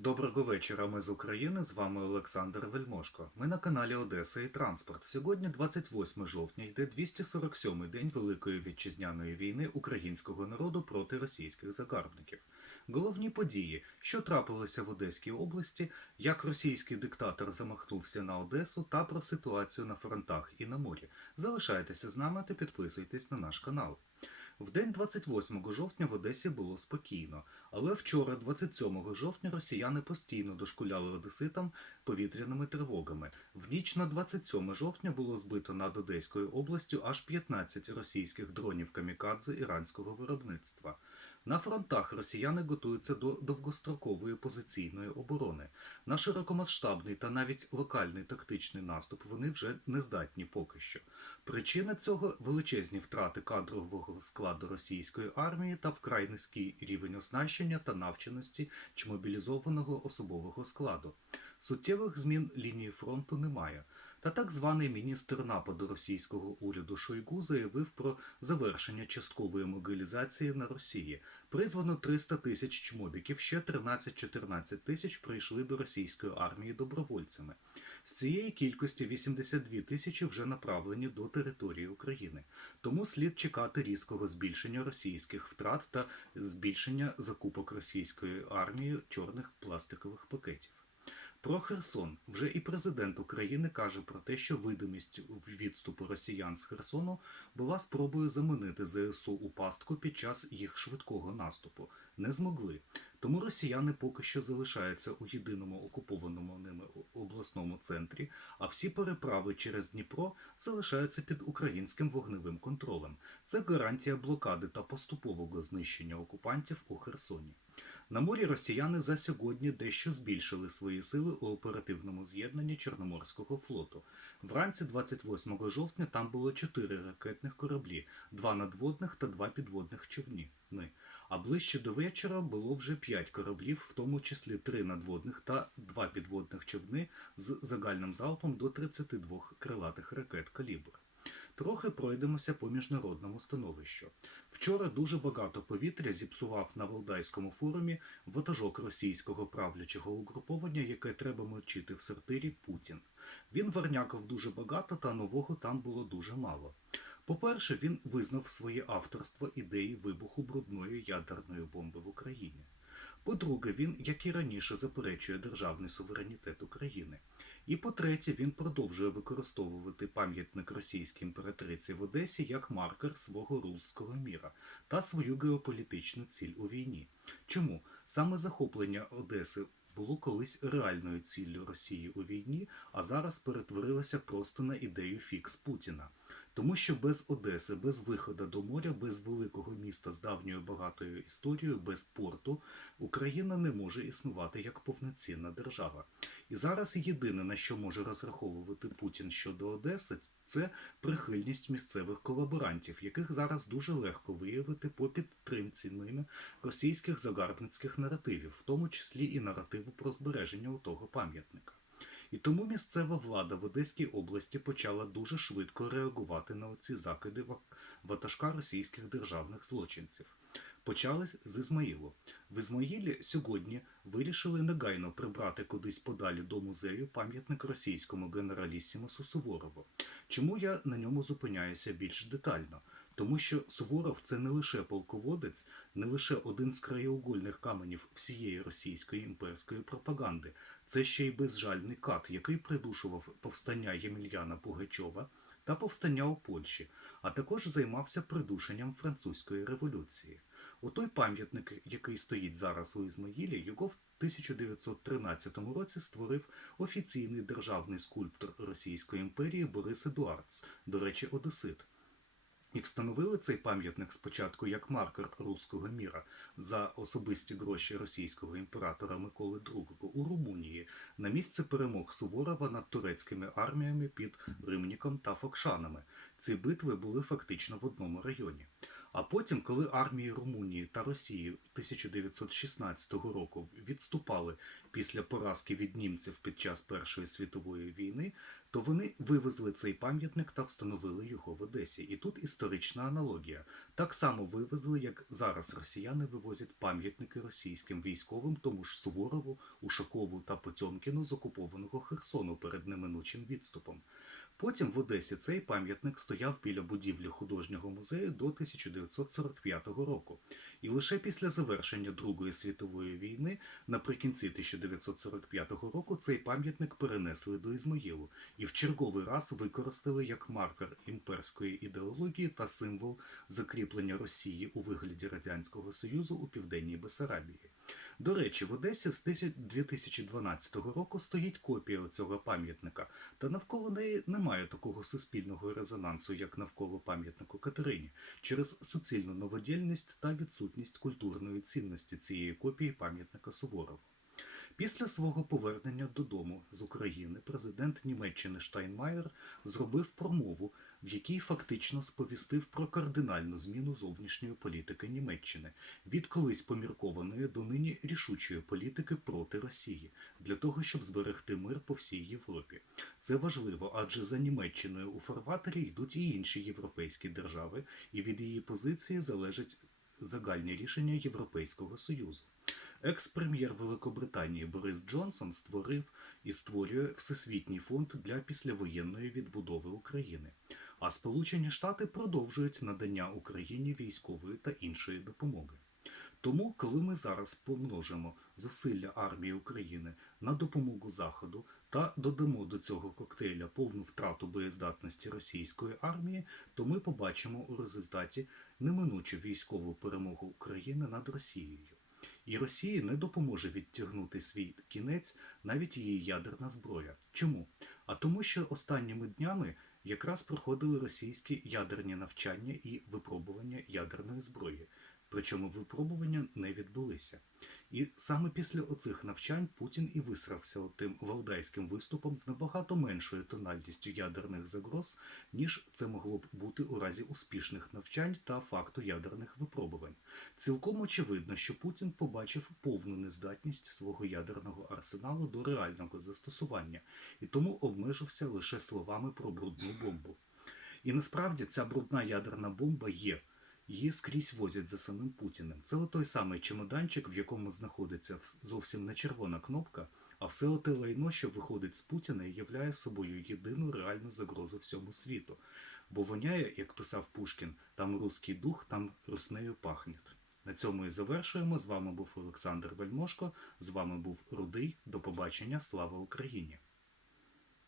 Доброго вечора. Ми з України. З вами Олександр Вельмошко. Ми на каналі Одеса і Транспорт. Сьогодні 28 жовтня, йде 247-й день Великої вітчизняної війни українського народу проти російських загарбників. Головні події, що трапилося в Одеській області, як російський диктатор замахнувся на Одесу та про ситуацію на фронтах і на морі. Залишайтеся з нами та підписуйтесь на наш канал. В день 28 жовтня в Одесі було спокійно, але вчора, 27 жовтня, росіяни постійно дошкуляли одеситам повітряними тривогами. В ніч на 27 жовтня було збито над Одеською областю аж 15 російських дронів камікадзе іранського виробництва. На фронтах росіяни готуються до довгострокової позиційної оборони. На широкомасштабний та навіть локальний тактичний наступ вони вже не здатні поки що. Причина цього величезні втрати кадрового складу російської армії та вкрай низький рівень оснащення та навченості чи мобілізованого особового складу. Суттєвих змін лінії фронту немає. Та так званий міністр нападу російського уряду Шойгу заявив про завершення часткової мобілізації на Росії. Призвано 300 тисяч чмобіків, ще 13-14 тисяч прийшли до російської армії добровольцями. З цієї кількості 82 тисячі вже направлені до території України. Тому слід чекати різкого збільшення російських втрат та збільшення закупок російської армії чорних пластикових пакетів. Про Херсон вже і президент України каже про те, що видимість відступу росіян з Херсону була спробою заманити ЗСУ у пастку під час їх швидкого наступу. Не змогли. Тому росіяни поки що залишаються у єдиному окупованому ними обласному центрі, а всі переправи через Дніпро залишаються під українським вогневим контролем. Це гарантія блокади та поступового знищення окупантів у Херсоні. На морі росіяни за сьогодні дещо збільшили свої сили у оперативному з'єднанні Чорноморського флоту. Вранці 28 жовтня там було чотири ракетних кораблі, два надводних та два підводних човни. А ближче до вечора було вже п'ять кораблів, в тому числі три надводних та два підводних човни з загальним залпом до 32 крилатих ракет калібр. Трохи пройдемося по міжнародному становищу. Вчора дуже багато повітря зіпсував на Валдайському форумі ватажок російського правлячого угруповання, яке треба мочити в сортирі Путін. Він варнякав дуже багато, та нового там було дуже мало. По-перше, він визнав своє авторство ідеї вибуху брудної ядерної бомби в Україні. По-друге, він, як і раніше, заперечує державний суверенітет України. І по-третє, він продовжує використовувати пам'ятник російській імператриці в Одесі як маркер свого руського міра та свою геополітичну ціль у війні. Чому саме захоплення Одеси було колись реальною ціллю Росії у війні, а зараз перетворилося просто на ідею фікс Путіна? Тому що без Одеси, без виходу до моря, без великого міста з давньою багатою історією, без порту Україна не може існувати як повноцінна держава. І зараз єдине на що може розраховувати Путін щодо Одеси. Це прихильність місцевих колаборантів, яких зараз дуже легко виявити по підтримці ними російських загарбницьких наративів, в тому числі і наративу про збереження у того пам'ятника. І тому місцева влада в Одеській області почала дуже швидко реагувати на оці закиди ва- ватажка російських державних злочинців. Почали з Ізмаїлу. В Ізмаїлі сьогодні вирішили негайно прибрати кудись подалі до музею пам'ятник російському генералісімусу Суворову. Чому я на ньому зупиняюся більш детально? Тому що Суворов це не лише полководець, не лише один з краєугольних каменів всієї російської імперської пропаганди, це ще й безжальний кат, який придушував повстання Ємельяна Пугачова та повстання у Польщі, а також займався придушенням французької революції. У той пам'ятник, який стоїть зараз у Ізмаїлі, його в 1913 році створив офіційний державний скульптор Російської імперії Борис Едуардс, до речі, Одесит. І встановили цей пам'ятник спочатку як маркер руського міра за особисті гроші російського імператора Миколи II у Румунії на місце перемог Суворова над турецькими арміями під Римніком та Фокшанами. Ці битви були фактично в одному районі. А потім, коли армії Румунії та Росії 1916 року відступали після поразки від німців під час Першої світової війни, то вони вивезли цей пам'ятник та встановили його в Одесі. І тут історична аналогія. Так само вивезли, як зараз росіяни вивозять пам'ятники російським військовим, тому ж Суворову, Ушакову та Потьомкіну з окупованого Херсону перед неминучим відступом. Потім в Одесі цей пам'ятник стояв біля будівлі художнього музею до 1945 року. І лише після завершення Другої світової війни, наприкінці 1945 року, цей пам'ятник перенесли до Ізмаїлу і в черговий раз використали як маркер імперської ідеології та символ закріплення Росії у вигляді Радянського Союзу у південній Бесарабії. До речі, в Одесі з 2012 року стоїть копія цього пам'ятника, та навколо неї немає такого суспільного резонансу, як навколо пам'ятнику Катерині, через суцільну новодільність та відсутність культурної цінності цієї копії пам'ятника Суворова. Після свого повернення додому з України президент Німеччини Штайнмаєр зробив промову, в якій фактично сповістив про кардинальну зміну зовнішньої політики Німеччини від колись поміркованої до нині рішучої політики проти Росії для того, щоб зберегти мир по всій Європі. Це важливо, адже за Німеччиною у фарватері йдуть і інші європейські держави, і від її позиції залежать загальні рішення Європейського Союзу. Екс-прем'єр Великобританії Борис Джонсон створив і створює Всесвітній фонд для післявоєнної відбудови України. А Сполучені Штати продовжують надання Україні військової та іншої допомоги. Тому, коли ми зараз помножимо зусилля армії України на допомогу Заходу та додамо до цього коктейля повну втрату боєздатності російської армії, то ми побачимо у результаті неминучу військову перемогу України над Росією. І Росії не допоможе відтягнути свій кінець навіть її ядерна зброя. Чому? А тому, що останніми днями якраз проходили російські ядерні навчання і випробування ядерної зброї. Причому випробування не відбулися. І саме після оцих навчань Путін і висрався тим валдайським виступом з набагато меншою тональністю ядерних загроз, ніж це могло б бути у разі успішних навчань та факту ядерних випробувань. Цілком очевидно, що Путін побачив повну нездатність свого ядерного арсеналу до реального застосування і тому обмежився лише словами про брудну бомбу. І насправді ця брудна ядерна бомба є. Її скрізь возять за самим Путіним. Це той самий чемоданчик, в якому знаходиться зовсім не червона кнопка, а все оте лайно, що виходить з Путіна і являє собою єдину реальну загрозу всьому світу. Бо воняє, як писав Пушкін, там руський дух, там руснею пахнет. На цьому і завершуємо. З вами був Олександр Вельмошко. З вами був Рудий. До побачення. Слава Україні!